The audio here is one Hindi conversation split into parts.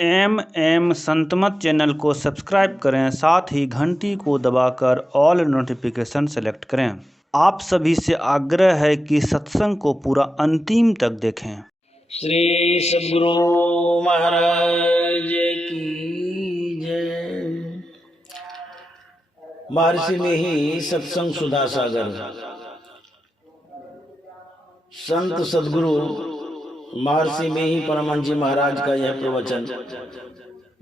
एम संतमत चैनल को सब्सक्राइब करें, साथ ही घंटी को दबाकर ऑल नोटिफिकेशन सेलेक्ट करें। आप सभी से आग्रह है कि सत्संग को पूरा अंतिम तक देखें। श्री सद्गुरु महाराज की जय। महर्षि में ही सत्संग सुधा सागर। संत सद्गुरु महर्षि में ही परमहंस जी महाराज का यह प्रवचन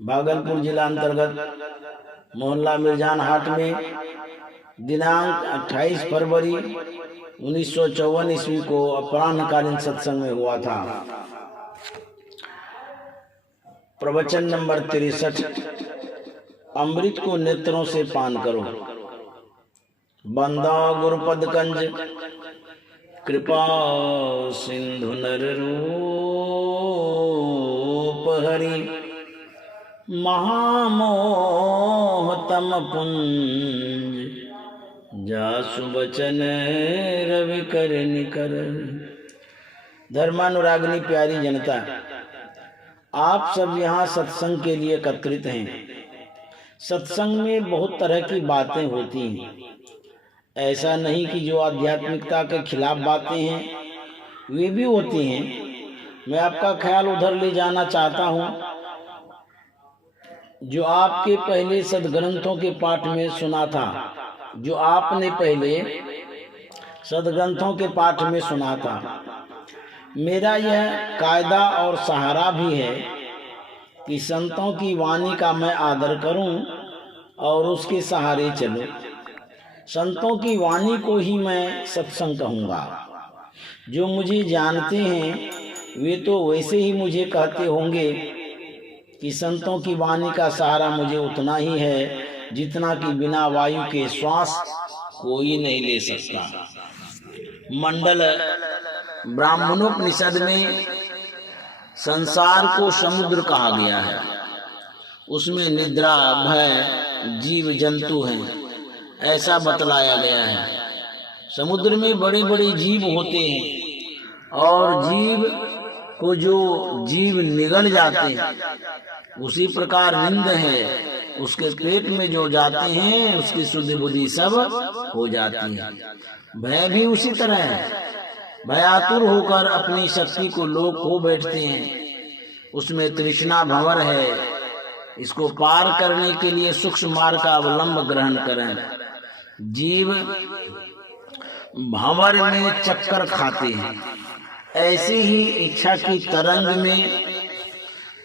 भागलपुर जिला अंतर्गत मोहल्ला मिर्जान हाट में दिनांक 28 फरवरी 1954 ईस्वी को अपराह्नकालीन सत्संग में हुआ था। प्रवचन नंबर 63, अमृत को नेत्रों से पान करो। बंदा गुरुपद कंज कृपा सिंधु नर रूप हरि महामोह तम पुंज जासु बचन रवि कर निकर। धर्मानुरागिनी प्यारी जनता, आप सब यहाँ सत्संग के लिए एकत्रित हैं। सत्संग में बहुत तरह की बातें होती हैं। ऐसा नहीं कि जो आध्यात्मिकता के खिलाफ बातें हैं वे भी होती हैं। मैं आपका ख्याल उधर ले जाना चाहता हूँ जो आपके पहले सदग्रंथों के पाठ में सुना था, जो आपने पहले सदग्रंथों के पाठ में सुना था। मेरा यह कायदा और सहारा भी है कि संतों की वाणी का मैं आदर करूं और उसके सहारे चलूं। संतों की वाणी को ही मैं सत्संग कहूँगा। जो मुझे जानते हैं वे तो वैसे ही मुझे कहते होंगे कि संतों की वाणी का सहारा मुझे उतना ही है जितना कि बिना वायु के श्वास कोई नहीं ले सकता। मंडल ब्राह्मणोपनिषद में संसार को समुद्र कहा गया है। उसमें निद्रा, भय, जीव जंतु हैं, ऐसा बतलाया गया है। समुद्र में बड़े बड़े जीव होते हैं और जीव को जो जीव निगल जाते हैं उसी प्रकार निंद है, उसके पेट में जो जाते हैं उसकी शुद्धि बुद्धि सब हो जाती है। भय भी उसी तरह है। भयातुर होकर अपनी शक्ति को लोग खो बैठते हैं। उसमें तृष्णा भंवर है। इसको पार करने के लिए सूक्ष्म मार्ग का अवलंब ग्रहण करें। जीव भंवर में चक्कर खाते हैं। ऐसे ही इच्छा की तरंग में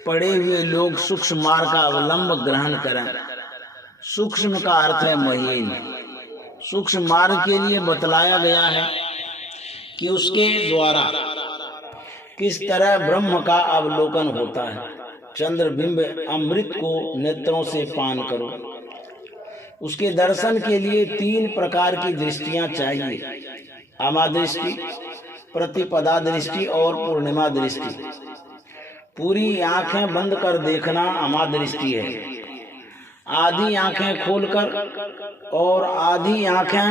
पड़े हुए लोग सूक्ष्म मार्ग का अवलंब ग्रहण करें। सूक्ष्म का अर्थ है महीन। सूक्ष्म मार्ग के लिए बतलाया गया है कि उसके द्वारा किस तरह ब्रह्म का अवलोकन होता है। चंद्रबिंब अमृत को नेत्रों से पान करो। उसके दर्शन के लिए 3 प्रकार की दृष्टियां चाहिए: आमा दृष्टि, प्रतिपदा दृष्टि और पूर्णिमा दृष्टि। पूरी आंखें बंद कर देखना आमा दृष्टि है। आधी आंखें खोलकर और आधी आंखें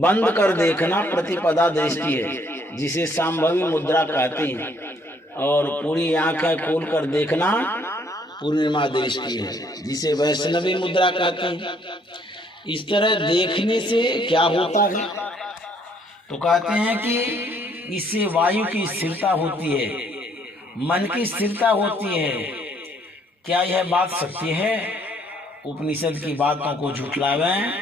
बंद कर देखना प्रतिपदा दृष्टि है, जिसे सांभवी मुद्रा कहते हैं। और पूरी आंखें खोलकर देखना पूर्णिमा दृष्टि है, जिसे वैष्णवी मुद्रा कहते हैं। इस तरह देखने से क्या होता है तो कहते हैं कि इससे वायु की स्थिरता होती है, मन की स्थिरता होती है। क्या यह बात सत्य है? उपनिषद की बातों को झुठलावें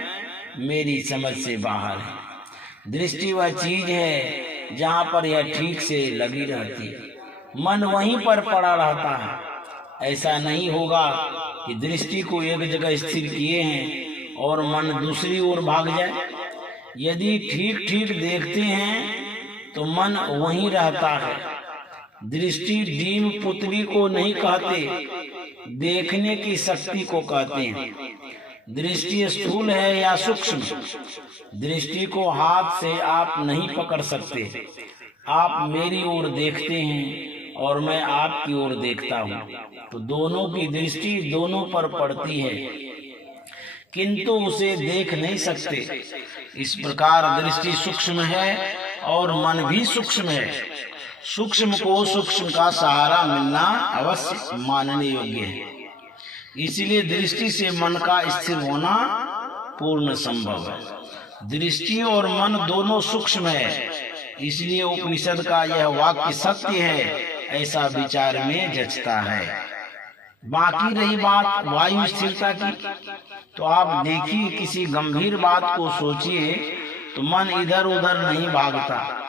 मेरी समझ से बाहर है। दृष्टि वह चीज है जहाँ पर यह ठीक से लगी रहती है, मन वहीं पर पड़ा रहता है। ऐसा नहीं होगा कि दृष्टि को एक जगह स्थिर किए हैं और मन दूसरी ओर भाग जाए। यदि ठीक ठीक देखते हैं तो मन वहीं रहता है। दृष्टि डीम पुतली को नहीं कहते, देखने की शक्ति को कहते हैं। दृष्टि स्थूल है या सूक्ष्म, दृष्टि को हाथ से आप नहीं पकड़ सकते। आप मेरी ओर देखते हैं और मैं आपकी ओर देखता हूँ, तो दोनों की दृष्टि दोनों पर पड़ती है, किंतु उसे देख नहीं सकते। इस प्रकार दृष्टि सूक्ष्म है और मन भी सूक्ष्म है। सूक्ष्म को सूक्ष्म का सहारा मिलना अवश्य मानने योग्य है। इसलिए दृष्टि से मन का स्थिर होना पूर्ण संभव है। दृष्टि और मन दोनों सूक्ष्म है, इसलिए उपनिषद का यह वाक्य सत्य है, ऐसा विचार में जचता है। बाकी रही बात वायु स्थिरता की, तो आप देखिए, किसी गंभीर बात को सोचिए तो मन इधर उधर नहीं भागता।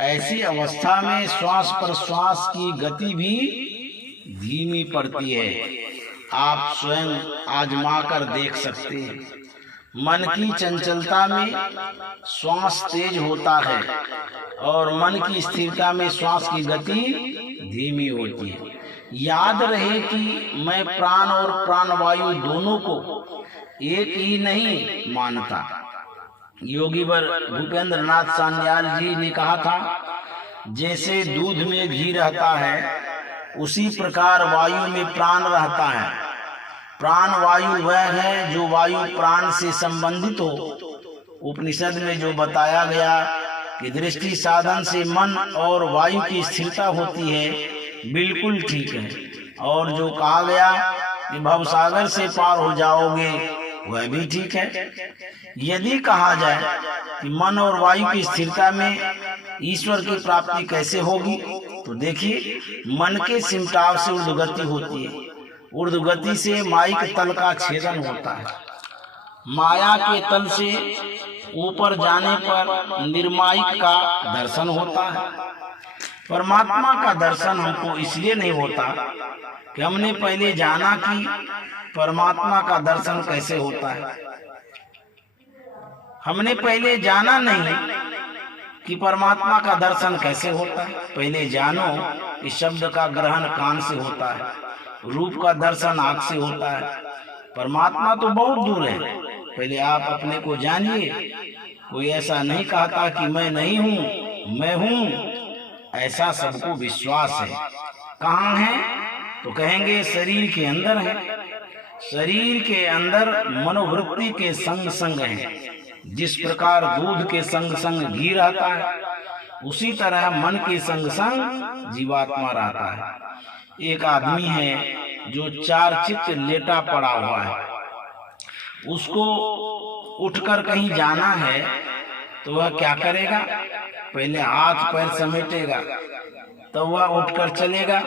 ऐसी अवस्था में श्वास प्रश्वास की गति भी धीमी पड़ती है। आप स्वयं आजमा कर देख सकते हैं। मन की चंचलता में श्वास तेज होता है और मन की स्थिरता में श्वास की गति धीमी होती है। याद रहे कि मैं प्राण और प्राणवायु दोनों को एक ही नहीं मानता। योगी वर भूपेंद्र नाथ सान्याल जी ने कहा था, जैसे दूध में घी रहता है उसी प्रकार वायु में प्राण रहता है। प्राण वायु वह है जो वायु प्राण से संबंधित हो। उपनिषद में जो बताया गया कि दृष्टि साधन से मन और वायु की स्थिरता होती है, बिल्कुल ठीक है। और जो कहा गया कि भवसागर से पार हो जाओगे, वह भी ठीक है। यदि कहा जाए कि मन और वायु की स्थिरता में ईश्वर की प्राप्ति कैसे होगी, तो देखिए, मन के सिमटाव से ऊर्ध्वगति होती है। ऊर्ध्वगति से माइक तल का छेदन होता है। माया के तल से ऊपर जाने पर निर्माइक का दर्शन होता है। परमात्मा का दर्शन हमको इसलिए नहीं होता कि हमने पहले जाना कि परमात्मा का दर्शन कैसे होता है। हमने पहले जाना नहीं कि परमात्मा का दर्शन कैसे होता है। पहले जानो कि शब्द का ग्रहण कान से होता है, रूप का दर्शन आँख से होता है। परमात्मा तो बहुत दूर है, पहले आप अपने को जानिए। कोई ऐसा नहीं कहता कि मैं नहीं हूँ, मैं हूँ, ऐसा सबको विश्वास है। कहाँ है? तो कहेंगे शरीर के अंदर है। शरीर के अंदर मनोवृत्ति के संग संग है। जिस प्रकार दूध के संग संग घी रहता है, उसी तरह मन के संग संग जीवात्मा रहता है। एक आदमी है जो चार चित्त लेटा पड़ा हुआ है, उसको उठकर कहीं जाना है तो वह क्या करेगा? पहले हाथ पैर समेटेगा, तो वह उठकर चलेगा।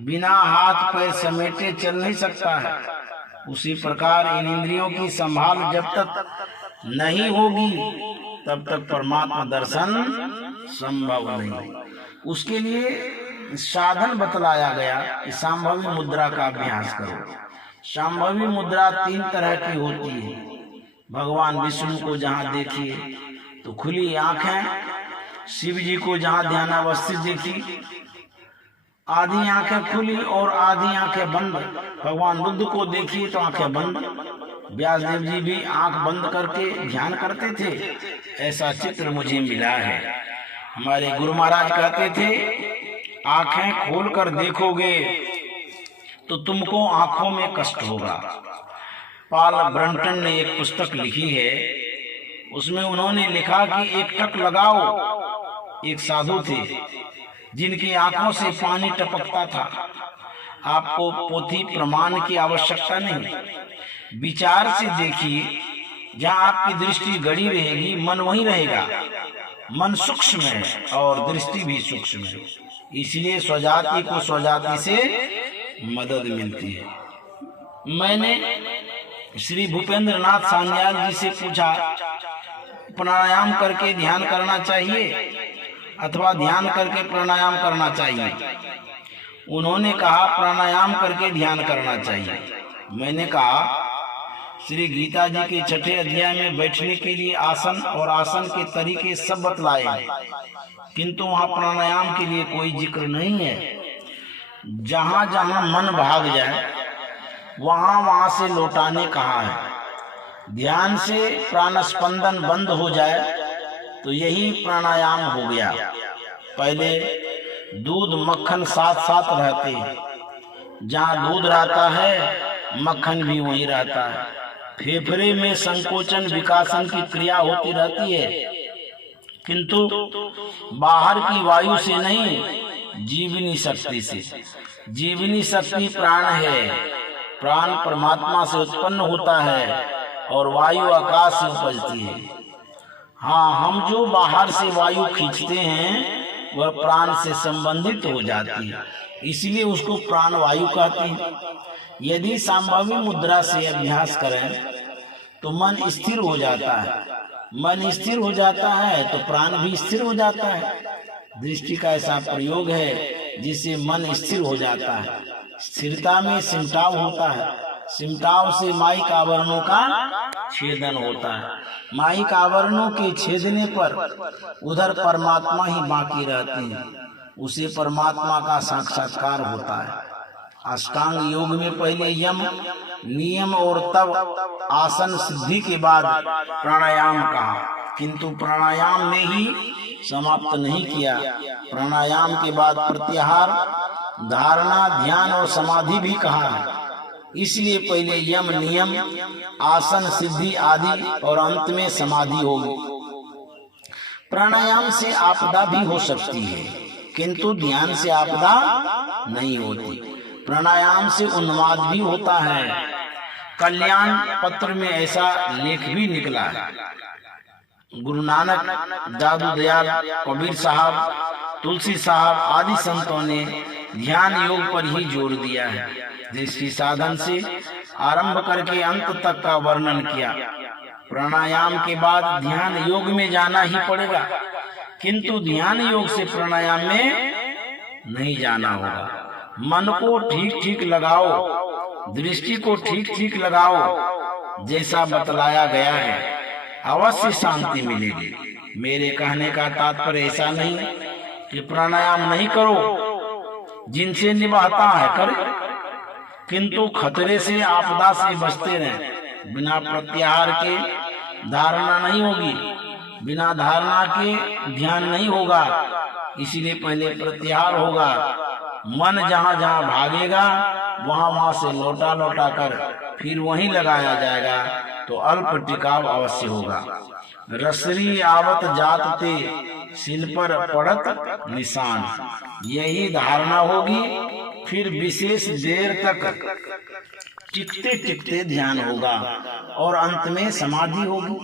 बिना हाथ पैर समेटे चल नहीं सकता है। उसी प्रकार इन इंद्रियों की संभाल जब तक नहीं होगी, तब तक परमात्मा दर्शन संभव नहीं। उसके लिए साधन बतलाया गया कि संभवी मुद्रा का अभ्यास करो। संभवी मुद्रा 3 तरह की होती है। भगवान विष्णु को जहाँ देखिए तो खुली आंखें, शिव जी को जहाँ ध्यानावस्थित देखी आधी आंखें खुली और आधी आंखें बंद। भगवान बुद्ध को देखिए तो आंखें बंद। व्यासदेव जी भी आंख बंद करके ध्यान करते थे। ऐसा चित्र मुझे मिला है। हमारे गुरु महाराज कहते थे, आंखें खोलकर देखोगे तो तुमको आंखों में कष्ट होगा। पॉल ब्रंटन ने एक पुस्तक लिखी है, उसमें उन्होंने लिखा कि एक टक लगाओ। एक साधु थे जिनकी आंखों से पानी टपकता था। आपको पोथी प्रमाण की आवश्यकता नहीं, विचार से देखिए। जहाँ आपकी दृष्टि गड़ी रहेगी, मन वहीं रहेगा। मन सूक्ष्म है और दृष्टि भी सूक्ष्म है, इसलिए स्वजाति को स्वजाति से मदद मिलती है। मैंने श्री भूपेंद्र नाथ सान्याल जी से पूछा, प्राणायाम करके ध्यान करना चाहिए अथवा ध्यान करके प्राणायाम करना चाहिए? उन्होंने कहा प्राणायाम करके ध्यान करना चाहिए। मैंने कहा श्री गीता जी के 6ठे अध्याय में बैठने के लिए आसन और आसन के तरीके सब बतलाए हैं, किंतु वहाँ प्राणायाम के लिए कोई जिक्र नहीं है। जहाँ जहाँ मन भाग जाए वहाँ वहाँ से लौटाने कहा है। ध्यान से प्राण स्पंदन बंद हो जाए तो यही प्राणायाम हो गया। पहले दूध मक्खन साथ साथ रहते हैं। जहाँ दूध रहता है मक्खन भी वहीं रहता है। फेफड़े में संकोचन विकासन की क्रिया होती रहती है। किंतु बाहर की वायु से नहीं, जीवनी शक्ति से। जीवनी शक्ति प्राण है, प्राण परमात्मा से उत्पन्न होता है और वायु आकाश से उपजती है। हाँ, हम जो बाहर से वायु खींचते हैं वह प्राण से संबंधित हो जाती है, इसलिए उसको प्राण वायु कहते हैं। यदि संभावी मुद्रा से अभ्यास करें तो मन स्थिर हो जाता है। मन स्थिर हो जाता है तो प्राण भी स्थिर हो जाता है। दृष्टि का ऐसा प्रयोग है जिससे मन स्थिर हो जाता है। स्थिरता में सिमटाव होता है, सिमटाव से माइक आवरणों का छेदन होता है। माइक आवरणों के छेदने पर उधर परमात्मा ही बाकी रहते हैं, उसे परमात्मा का साक्षात्कार होता है। अष्टांग योग में पहले यम, नियम और तब आसन सिद्धि के बाद प्राणायाम कहा, किंतु प्राणायाम में ही समाप्त नहीं किया। प्राणायाम के बाद प्रत्याहार, धारणा, ध्यान और समाधि भी कहा है। इसलिए पहले यम, नियम, आसन सिद्धि आदि और अंत में समाधि होगी। प्राणायाम से आपदा भी हो सकती है, किंतु ध्यान से आपदा नहीं होती। प्राणायाम से उन्माद भी होता है। कल्याण पत्र में ऐसा लेख भी निकला है। गुरु नानक, दादू दयाल, कबीर साहब, तुलसी साहब आदि संतों ने ध्यान योग पर ही जोर दिया है। दृष्टि साधन से आरंभ करके अंत तक का वर्णन किया। प्राणायाम के बाद ध्यान योग में जाना ही पड़ेगा, किंतु ध्यान योग से प्राणायाम में नहीं जाना होगा। मन को ठीक ठीक लगाओ, दृष्टि को ठीक ठीक लगाओ, जैसा बतलाया गया है, अवश्य शांति मिलेगी। मेरे कहने का तात्पर्य ऐसा नहीं कि प्राणायाम नहीं करो, जिनसे निभाता है करे, किंतु खतरे से, आपदा से बचते रहें। बिना प्रत्याहार के धारणा नहीं होगी, बिना धारणा के ध्यान नहीं होगा, इसीलिए पहले प्रत्याहार होगा। मन जहाँ जहाँ भागेगा वहाँ वहाँ से लौटा लौटा कर फिर वहीं लगाया जाएगा, तो अल्प टिकाव अवश्य होगा। रसरी आवत जात ते सिल पर पड़त निशान, यही धारणा होगी। फिर विशेष देर तक टिकते टिकते ध्यान होगा और अंत में समाधि होगी।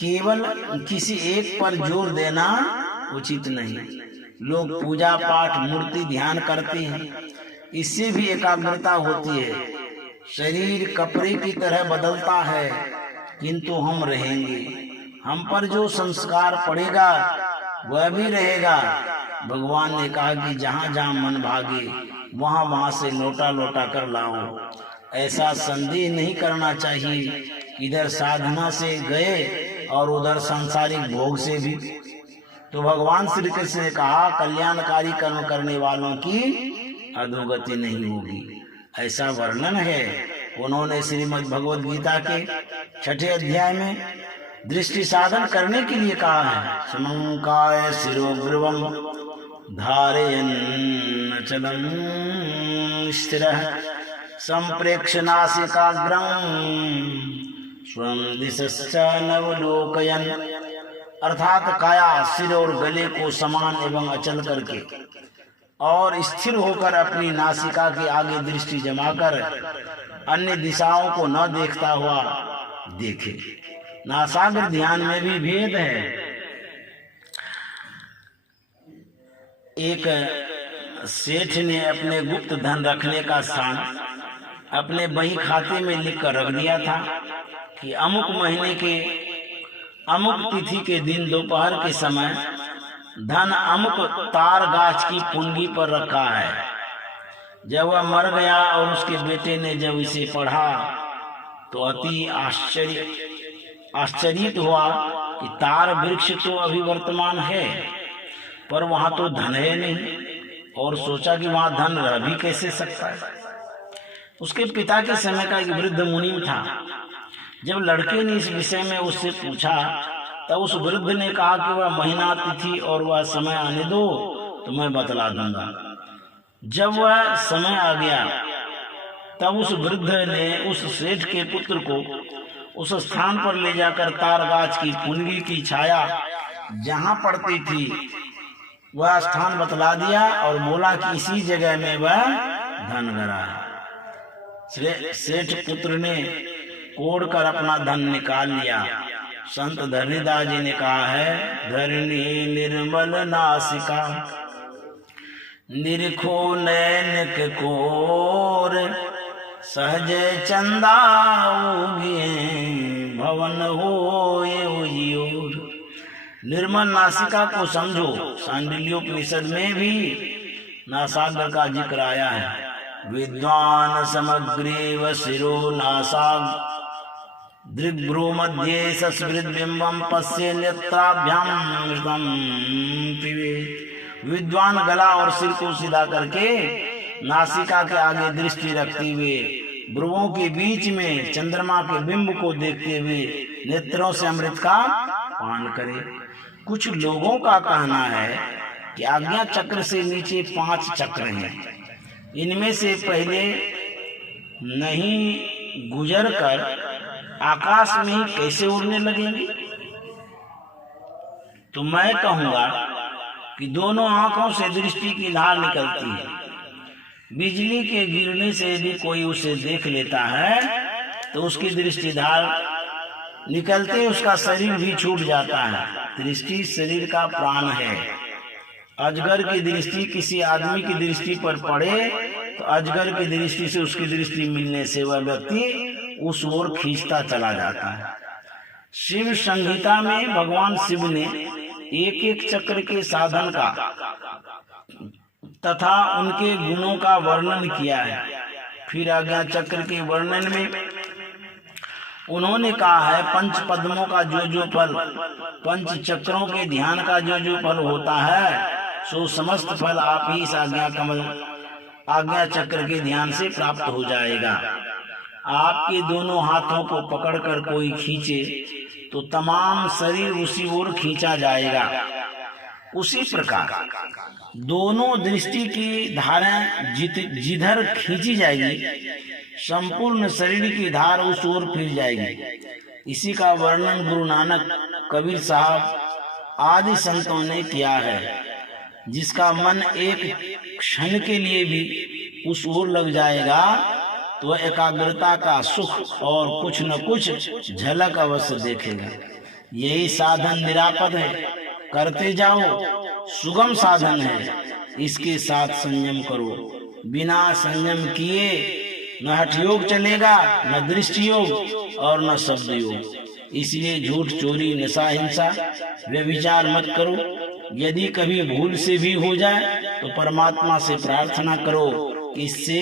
केवल किसी एक पर जोर देना उचित नहीं। लोग पूजा पाठ, मूर्ति ध्यान करते हैं, इससे भी एकाग्रता होती है। शरीर कपड़े की तरह बदलता है, किंतु हम रहेंगे। हम पर जो संस्कार पड़ेगा वह भी रहेगा। भगवान ने कहा कि जहाँ जहाँ मन भागे वहाँ वहाँ से लौटा लौटा कर लाओ। ऐसा संदेह नहीं करना चाहिए, इधर साधना से गए और उधर सांसारिक भोग से भी। तो भगवान श्री कृष्ण ने कहा, कल्याणकारी कर्म करने वालों की अधोगति नहीं होगी, ऐसा वर्णन है। उन्होंने श्रीमद् भगवद गीता के 6ठे अध्याय में दृष्टि साधन करने के लिए कहा है। समंकाय शिरोग्रीवं धारयन् अचलं स्थिरः संप्रेक्ष्य नासिकाग्रं स्वं दिशश्च नवलोकयन्। अर्थात काया, सिर और गले को समान एवं अचल करके और स्थिर होकर अपनी नासिका के आगे दृष्टि जमाकर अन्य दिशाओं को न देखता हुआ देखे। नासाग्र ध्यान में भी भेद है। एक सेठ ने अपने गुप्त धन रखने का स्थान अपने बही खाते में लिख कर रख दिया था कि अमुक महीने के अमुक तिथि के दिन दोपहर के समय धन अमुक तार गाछ की पुंगी पर रखा है। जब वह मर गया और उसके बेटे ने जब इसे पढ़ा तो अति आश्चर्यित हुआ कि तार वृक्ष तो अभी वर्तमान है, पर वहां तो धन है नहीं, और सोचा कि वहां धन रह भी कैसे सकता है। उसके पिता के समय का एक वृद्ध मुनि था। जब लड़के ने इस विषय में उससे पूछा तब उस वृद्ध ने कहा कि वह महीना, तिथि और वह समय आने दो तो मैं बतला दूंगा। जब वह समय आ गया तब उस वृद्ध ने उस सेठ के पुत्र को उस स्थान पर ले जाकर तार गाछ की पुंगी की छाया जहाँ पड़ती थी वह स्थान बतला दिया और बोला कि इसी जगह में वह धन गरा है। सेठ पुत्र ने कोड़ कर अपना धन निकाल लिया। संत धरणीदास जी ने कहा है, धरणी निर्मल नासिका निरखो नैन के कोर, सहज चंदा उगिए भवन होए उजियोर। निर्मल नासिका को समझो। सांडिल्योपनिषद में भी नासाग्र का जिक्र आया है। विद्वान समग्रेव शिरो नासाग दृग्भ्रू मध्ये सस्मृत बिंबम पश्ये नेत्राभ्याम अमृतम पिबेत। विद्वान गला और सिर को सीधा करके नासिका के आगे दृष्टि रखते हुए भ्रुवों के बीच में चंद्रमा के बिंब को देखते हुए नेत्रों से अमृत का पान करे। कुछ लोगों का कहना है कि आज्ञा चक्र से नीचे 5 चक्र हैं। इनमें से पहले नहीं गुजर कर आकाश में ही कैसे उड़ने लगेंगे? तो मैं कहूंगा कि दोनों आंखों से दृष्टि की धार निकलती है। बिजली के गिरने से यदि कोई उसे देख लेता है तो उसकी दृष्टि धार निकलते उसका शरीर भी छूट जाता है। दृष्टि शरीर का प्राण है। अजगर की दृष्टि किसी आदमी की दृष्टि पर पड़े तो अजगर की दृष्टि से उसकी दृष्टि मिलने से वह व्यक्ति उस ओर खींचता चला जाता है। शिव संहिता में भगवान शिव ने एक एक चक्र के साधन का तथा उनके गुणों का वर्णन किया है। फिर आज्ञा चक्र के वर्णन में उन्होंने कहा है, पंच पद्मों का जो फल, पंच चक्रों के ध्यान का जो फल होता है सो समस्त फल आप ही इस आज्ञा चक्र के ध्यान से प्राप्त हो जाएगा। आपके दोनों हाथों को पकड़कर कोई खींचे तो तमाम शरीर उसी ओर खींचा जाएगा। उसी प्रकार दोनों दृष्टि की धारें जिधर खींची जाएगी संपूर्ण शरीर की धार उस ओर फिर जाएगी। इसी का वर्णन गुरु नानक, कबीर साहब आदि संतों ने किया है। जिसका मन एक क्षण के लिए भी उस ओर लग जाएगा तो वह एकाग्रता का सुख और कुछ न कुछ झलक अवश्य देखेगा। यही साधन निरापद है, करते जाओ, सुगम साधन है। इसके साथ संयम करो। बिना संयम किए न हठ योग चलेगा, न दृष्टि योग और न शब्द योग। इसलिए झूठ, चोरी, नशा, हिंसा, व्यभिचार मत करो। यदि कभी भूल से भी हो जाए तो परमात्मा से प्रार्थना करो कि इससे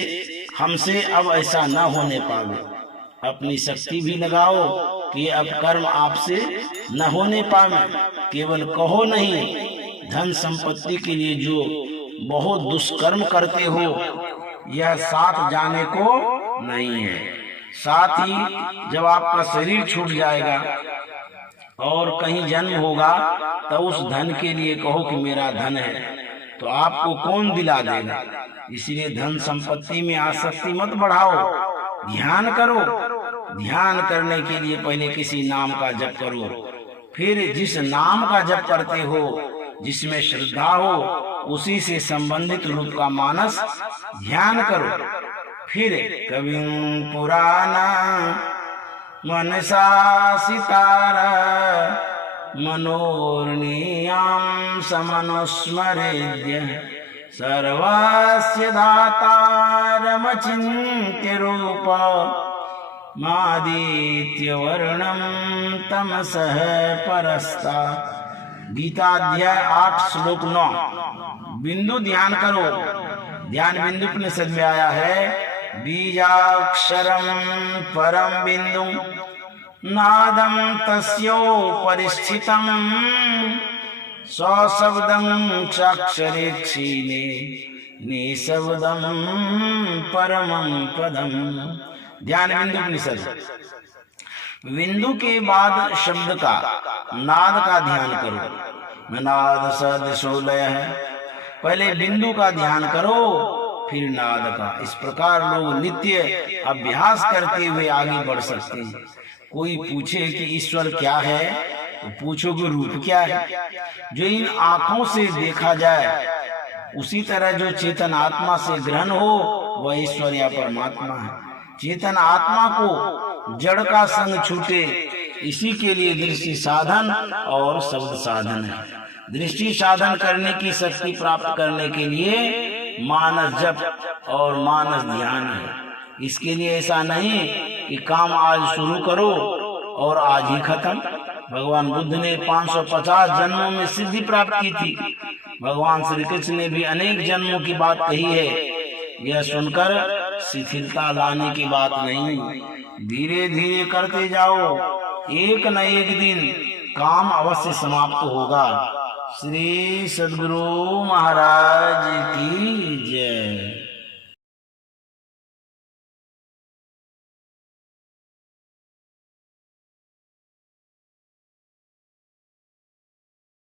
हमसे अब ऐसा न होने पावे। अपनी शक्ति भी लगाओ कि अब कर्म आपसे न होने पावे। केवल कहो नहीं, धन संपत्ति के लिए जो बहुत दुष्कर्म करते हो यह साथ जाने को नहीं है। साथ ही जब आपका शरीर छूट जाएगा और कहीं जन्म होगा तो उस धन के लिए कहो कि मेरा धन है, तो आपको कौन दिला देगा। इसलिए धन संपत्ति में आसक्ति मत बढ़ाओ, ध्यान करो। ध्यान करने के लिए पहले किसी नाम का जप करो, फिर जिस नाम का जप करते हो, जिसमें श्रद्धा हो, उसी से संबंधित रूप का मानस ध्यान करो। फिर कविं पुराना मनसा सितारा मनोर्णीयां समनुस्मरेद्य सर्वस्य दातारमचिन्त्य रूप मादित्य वर्णम तमसः परस्ता। गीता अध्याय 8 श्लोक 9। बिंदु ध्यान करो। ध्यान बिंदु उपनिषद में आया है, बीजाक्षरम परम बिंदु नादम तस्यो परिस्थितम सशब्दम चाक्षरे क्षीणे निशब्दम परमं पदम। ध्यान बिंदु उपनिषद। बिंदु के बाद शब्द का, नाद का ध्यान करो। नाद सदृशो लय है। पहले बिंदु का ध्यान करो, फिर नाद का। इस प्रकार लोग नित्य अभ्यास करते हुए आगे बढ़ सकते हैं। कोई पूछे कि ईश्वर क्या है, तो पूछोगे रूप क्या है? जो इन आंखों से देखा जाए, उसी तरह जो चेतन आत्मा से ग्रहण हो वह ईश्वर या परमात्मा है। चेतन आत्मा को जड़ का संग छूटे, इसी के लिए दृष्टि साधन और शब्द साधन है। दृष्टि साधन करने की शक्ति प्राप्त करने के लिए मानस जप और मानस ध्यान है। इसके लिए ऐसा नहीं कि काम आज शुरू करो और आज ही खत्म। भगवान बुद्ध ने 550 जन्मों में सिद्धि प्राप्त की थी। भगवान श्री कृष्ण ने भी अनेक जन्मों की बात कही है। यह सुनकर शिथिलता लाने की बात नहीं, धीरे धीरे करते जाओ, एक न एक दिन काम अवश्य समाप्त होगा। श्री सद्गुरु महाराज की जय।